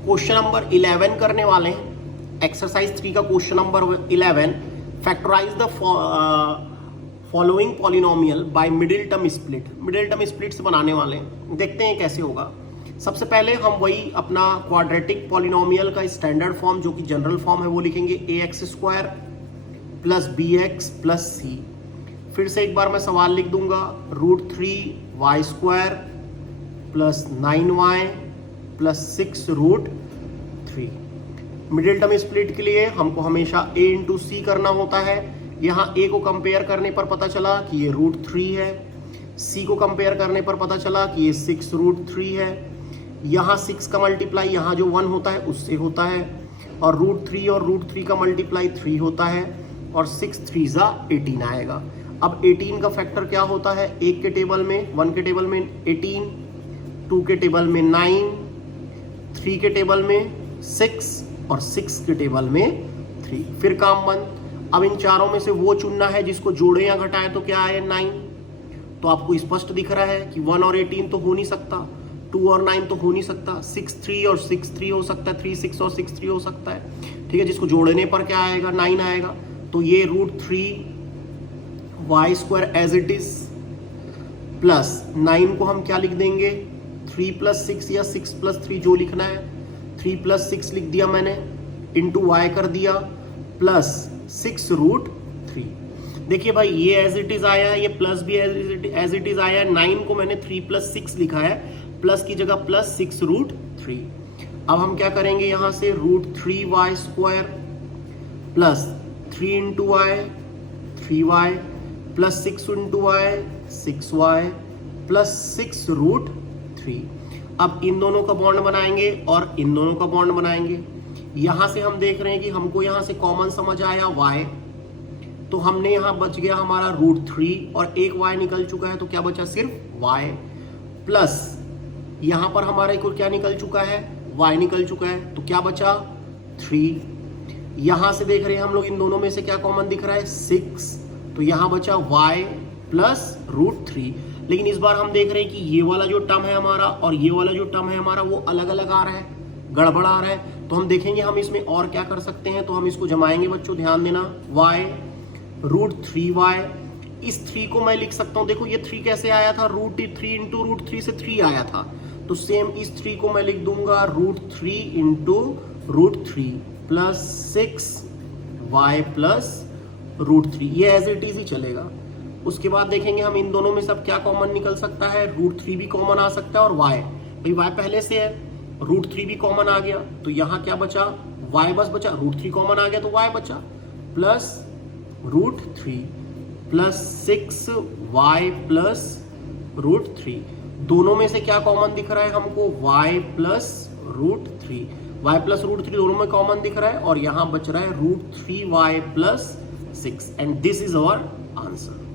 Question number 11 करने वाले हैं। एक्सरसाइज 3 का question number 11, factorise the following polynomial by middle term split. Middle term split से बनाने वाले हैं, देखते हैं कैसे होगा। सबसे पहले हम वही अपना क्वाड्रेटिक पॉलिनोमियल का स्टैंडर्ड फॉर्म जो कि जनरल फॉर्म है वो लिखेंगे, ax² plus bx plus c। फिर से एक बार मैं सवाल लिख दूंगा, √3y² plus 9y plus 6√3। Middle term split के लिए हमको हमेशा a इंटू सी करना होता है। यहाँ a को कंपेयर करने पर पता चला कि ये √3 है, c को कंपेयर करने पर पता चला कि ये 6√3 है। यहाँ 6 का मल्टीप्लाई यहाँ जो 1 होता है उससे होता है, और √3 और √3 का मल्टीप्लाई 3 होता है, और 6 3 18 आएगा। अब 18 का फैक्टर क्या होता है, 1 के टेबल में 1 के टेबल में 18, 2 के टेबल में 9, 3 के टेबल में 6 और 6 के टेबल में 3। फिर काम बंद। अब इन चारों में से वो चुनना है जिसको जोड़े या घटाए, तो क्या आए 9। तो आपको स्पष्ट दिख रहा है कि 1 और 18 तो हो नहीं सकता, 2 और 9 तो हो नहीं सकता, 6 3 और 6 3 हो सकता है, 3 6 और 6 3 हो सकता है। ठीक है, जिसको जोड़ने पर क्या आएगा 9 आएगा। तो ये √3y² as it is plus 9 को हम क्या लिख देंगे 3 + 6 या 6 + 3 जो लिखना है, 3 + 6 लिख दिया मैंने, इंटू y कर दिया प्लस 6√3। देखिए भाई ये एज इट इज आया, ये प्लस भी एज इट इज आया। 9 को मैंने 3 + 6 लिखा है, प्लस की जगह प्लस 6√3। अब हम क्या करेंगे, यहां से √3y² plus 3 into y 3y plus 6 into y 6y plus 6√3। अब इन दोनों का बॉन्ड बनाएंगे और इन दोनों का बॉन्ड बनाएंगे। यहां से हम देख रहे हैं कि हमको यहां से कॉमन समझ आया y, तो हमने यहां बच गया हमारा √3 और एक y निकल चुका है, तो क्या बचा सिर्फ y प्लस यहां पर हमारे को क्या निकल चुका है, y निकल चुका है, तो क्या बचा 3। यहां से देख रहे हैं हम लोग इन दोनों में से क्या कॉमन दिख रहा है 6, तो यहां बचा y प्लस √3। लेकिन इस बार हम देख रहे हैं कि ये वाला जो टर्म है हमारा और ये वाला जो टर्म है हमारा वो अलग अलग आ रहा है, गड़बड़ आ रहा है। तो हम देखेंगे हम इसमें और क्या कर सकते हैं, तो हम इसको जमाएंगे बच्चों, ध्यान देना। y √3y, इस 3 को मैं लिख सकता हूं, देखो ये 3 कैसे आया था, √3 इंटू √3 से 3 आया था, तो सेम इस 3 को मैं लिख दूंगा √3 इंटू √3 प्लस 6y प्लस √3। ये एज इट इज ही चलेगा। उसके बाद देखेंगे हम इन दोनों में सब क्या कॉमन निकल सकता है, √3 भी कॉमन आ सकता है और y, भाई y पहले से है, √3 भी कॉमन आ गया, तो यहाँ क्या बचा y बस बचा, √3 कॉमन आ गया तो y बचा प्लस √3 प्लस 6y प्लस √3। दोनों में से क्या कॉमन दिख रहा है हमको, y प्लस √3, y प्लस √3 दोनों में कॉमन दिख रहा है, और यहां बच रहा है √3y plus 6, and this is our answer.